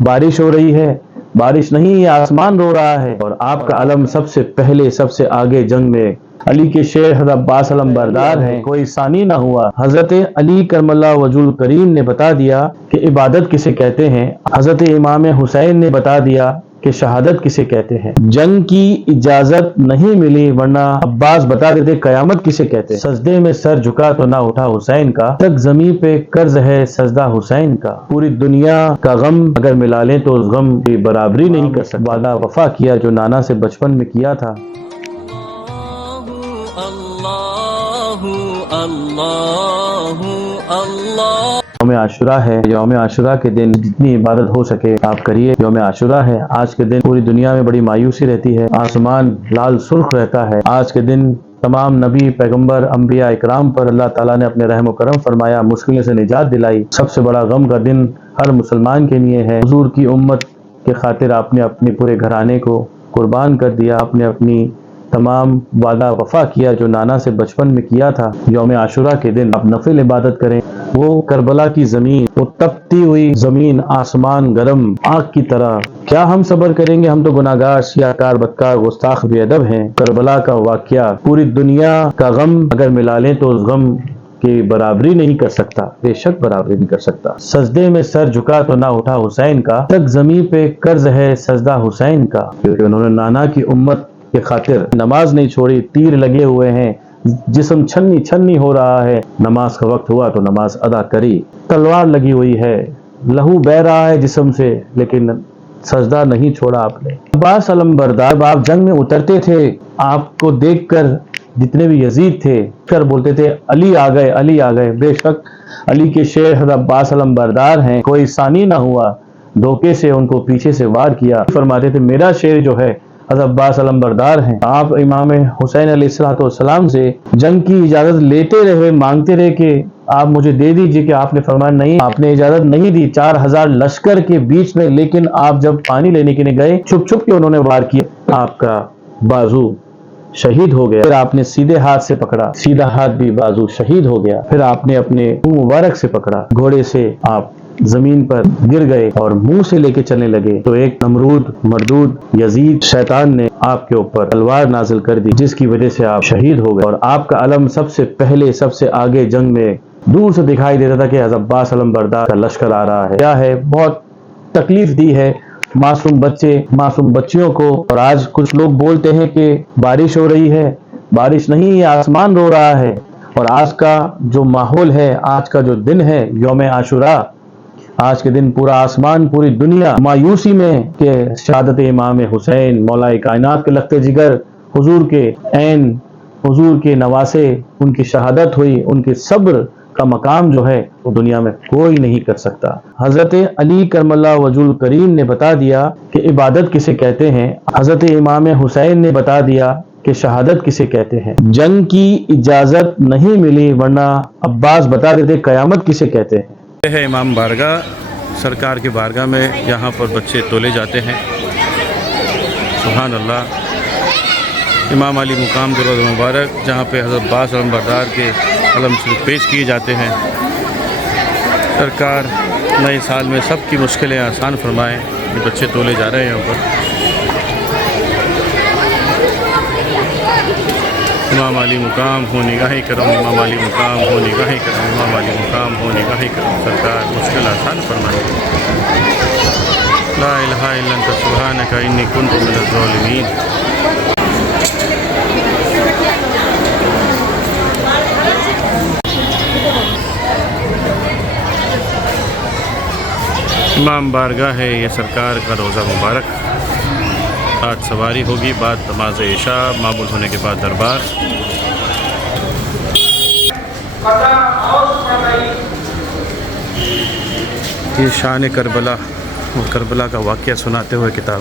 بارش ہو رہی ہے، بارش نہیں یہ آسمان رو رہا ہے، اور آپ کا علم سب سے پہلے سب سے آگے جنگ میں علی کے شیر حضرت عباس علم بردار ہیں، کوئی ثانی نہ ہوا۔ حضرت علی کرم اللہ وجہ الکریم نے بتا دیا کہ عبادت کسے کہتے ہیں، حضرت امام حسین نے بتا دیا کہ شہادت کسے کہتے ہیں۔ جنگ کی اجازت نہیں ملی ورنہ عباس بتا دیتے قیامت کسے کہتے ہیں۔ سجدے میں سر جھکا تو نہ اٹھا حسین کا، تک زمین پہ قرض ہے سجدہ حسین کا، پوری دنیا کا غم اگر ملا لیں تو اس غم کی برابری نہیں کر سکتا۔ وعدہ وفا کیا جو نانا سے بچپن میں کیا تھا۔ یوم عاشورہ ہے، یوم عاشورہ کے دن جتنی عبادت ہو سکے آپ کریے۔ یوم عاشورہ ہے، آج کے دن پوری دنیا میں بڑی مایوسی رہتی ہے، آسمان لال سرخ رہتا ہے۔ آج کے دن تمام نبی پیغمبر انبیاء اکرام پر اللہ تعالیٰ نے اپنے رحم و کرم فرمایا، مشکلوں سے نجات دلائی۔ سب سے بڑا غم کا دن ہر مسلمان کے لیے ہے۔ حضور کی امت کے خاطر آپ نے اپنے پورے گھرانے کو قربان کر دیا، آپ نے اپنی تمام وعدہ وفا کیا جو نانا سے بچپن میں کیا تھا۔ یوم عاشورہ کے دن آپ نفل عبادت کریں۔ وہ کربلا کی زمین، وہ تپتی ہوئی زمین، آسمان گرم آگ کی طرح، کیا ہم صبر کریں گے؟ ہم تو گناہگار، سیاہکار، بدکار، گستاخ، بے ادب ہیں۔ کربلا کا واقعہ پوری دنیا کا غم اگر ملا لیں تو اس غم کی برابری نہیں کر سکتا، بے شک برابری نہیں کر سکتا۔ سجدے میں سر جھکا تو نہ اٹھا حسین کا، تک زمین پہ قرض ہے سجدہ حسین کا، کیونکہ انہوں نے نانا کی امت کے خاطر نماز نہیں چھوڑی۔ تیر لگے ہوئے ہیں، جسم چھنی چھنی ہو رہا ہے، نماز کا وقت ہوا تو نماز ادا کری۔ تلوار لگی ہوئی ہے، لہو بہ رہا ہے جسم سے، لیکن سجدہ نہیں چھوڑا آپ نے۔ عباس علم بردار آپ جنگ میں اترتے تھے، آپ کو دیکھ کر جتنے بھی یزید تھے کر بولتے تھے علی آ گئے، علی آ گئے۔ بے شک علی کے شیر حضرت عباس علم بردار ہیں، کوئی ثانی نہ ہوا۔ دھوکے سے ان کو پیچھے سے وار کیا، فرماتے تھے میرا شیر جو ہے حضرت عباس علم بردار ہیں۔ آپ امام حسین علیہ السلام سے جنگ کی اجازت لیتے رہے، مانگتے رہے کہ آپ مجھے دے دیجئے، کہ آپ نے فرمایا نہیں، آپ نے اجازت نہیں دی 4000 لشکر کے بیچ میں، لیکن آپ جب پانی لینے کے لیے گئے چھپ چھپ کے انہوں نے وار کیا، آپ کا بازو شہید ہو گیا۔ پھر آپ نے سیدھے ہاتھ سے پکڑا، سیدھا ہاتھ بھی بازو شہید ہو گیا۔ پھر آپ نے اپنے منہ مبارک سے پکڑا، گھوڑے سے آپ زمین پر گر گئے اور منہ سے لے کے چلنے لگے تو ایک نمرود مردود یزید شیطان نے آپ کے اوپر تلوار نازل کر دی، جس کی وجہ سے آپ شہید ہو گئے۔ اور آپ کا علم سب سے پہلے سب سے آگے جنگ میں دور سے دکھائی دیتا تھا کہ حضرت عباس علم بردار کا لشکر آ رہا ہے۔ کیا ہے، بہت تکلیف دی ہے معصوم بچے، معصوم بچیوں کو۔ اور آج کچھ لوگ بولتے ہیں کہ بارش ہو رہی ہے، بارش نہیں یہ آسمان رو رہا ہے۔ اور آج کا جو ماحول ہے، آج کا جو دن ہے یوم عاشورہ، آج کے دن پورا آسمان، پوری دنیا مایوسی میں کہ شہادت امام حسین مولا کائنات کے لخت جگر، حضور کے عین، حضور کے نواسے، ان کی شہادت ہوئی، ان کے صبر کا مقام جو ہے وہ دنیا میں کوئی نہیں کر سکتا۔ حضرت علی کرم اللہ وجہ الکریم نے بتا دیا کہ عبادت کسے کہتے ہیں، حضرت امام حسین نے بتا دیا کہ شہادت کسے کہتے ہیں۔ جنگ کی اجازت نہیں ملی ورنہ عباس بتا دیتے قیامت کسے کہتے ہیں۔ یہ ہے امام بارگاہ، سرکار کی بارگاہ میں یہاں پر بچے تولے جاتے ہیں۔ سبحان اللہ۔ امام علی مقام دروازہ مبارک، جہاں پہ حضرت عباس علم بردار کے علم شریف پیش کیے جاتے ہیں۔ سرکار نئے سال میں سب کی مشکلیں آسان فرمائیں۔ یہ بچے تولے جا رہے ہیں یہاں پر۔ امام علی مقام ہو نگاہ کرم، امام علی مقام ہو نگاہ کرم، امام علی مقام ہو نگاہ کرم۔ سرکار مشکل آسان فرمائے۔ لا الہ الا انت سبحانک انی کنت من الظالمین۔ امام بارگاہ ہے یہ سرکار کا روضہ مبارک۔ آج سواری ہوگی، بعد نماز عشاء معمول ہونے کے بعد دربار۔ یہ شان کربلا، کربلا کا واقعہ سناتے ہوئے کتاب۔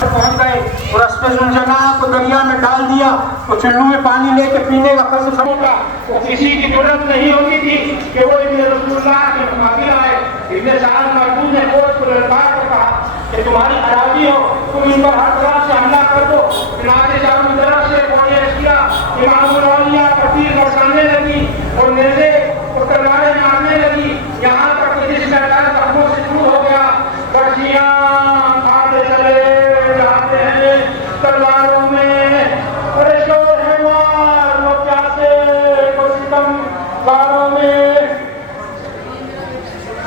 پہنچ گئے اور اسپے زلزلہ کو دریا میں ڈال دیا، وہ چلو میں پانی لے کے پینے کا قصد سمجھا۔ کسی کی ضرورت نہیں ہوتی تھی کہ وہ ابن رسول اللہ کے مقابل آئے۔ ابن سعد مربوط نے فوج کو للکار کو کہا کہ تمہاری خرابی ہو، تم ان پر ہر طرح سے حملہ کر دو۔ چنانچہ چاروں طرف سے فوجیں کیا، امام الاولیاء کا تیر برسانے لگی اور نیزے اور تلواریں مارنے لگی، یہاں تک کہ جس میں